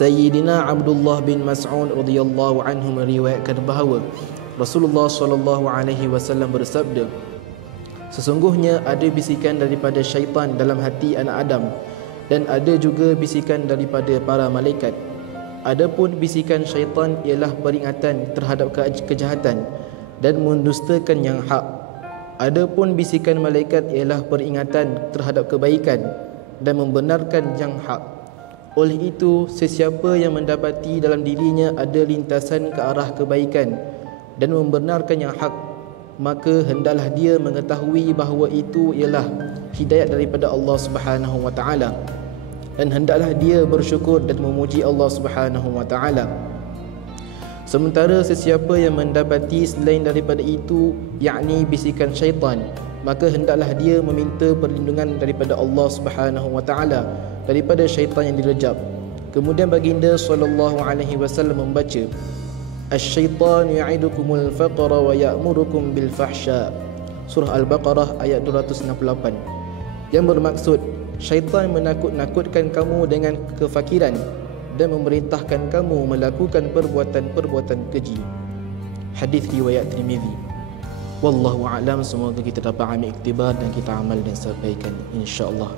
Sayyidina Abdullah bin Mas'ud radhiyallahu anhu meriwayatkan bahawa Rasulullah sallallahu alaihi wasallam bersabda, sesungguhnya ada bisikan daripada syaitan dalam hati anak Adam, dan ada juga bisikan daripada para malaikat. Adapun bisikan syaitan ialah peringatan terhadap kejahatan dan mendustakan yang hak. Adapun bisikan malaikat ialah peringatan terhadap kebaikan dan membenarkan yang hak. Oleh itu, sesiapa yang mendapati dalam dirinya ada lintasan ke arah kebaikan dan membenarkan yang hak, maka hendaklah dia mengetahui bahawa itu ialah hidayat daripada Allah Subhanahu wa taala, dan hendaklah dia bersyukur dan memuji Allah Subhanahu wa taala. Sementara sesiapa yang mendapati selain daripada itu, yakni bisikan syaitan, maka hendaklah dia meminta perlindungan daripada Allah Subhanahu wa taala daripada syaitan yang direjab. Kemudian baginda sallallahu alaihi wasallam membaca, Asy-syaitanu ya'idukumul faqra wa ya'murukum bil fahsya. Surah Al-Baqarah ayat 268. Yang bermaksud, syaitan menakut-nakutkan kamu dengan kefakiran dan memerintahkan kamu melakukan perbuatan-perbuatan keji. Hadis riwayat Tirmizi. Wallahu a'lam. Semoga kita dapat ambil iktibar dan kita amal dan sampaikan insya-Allah.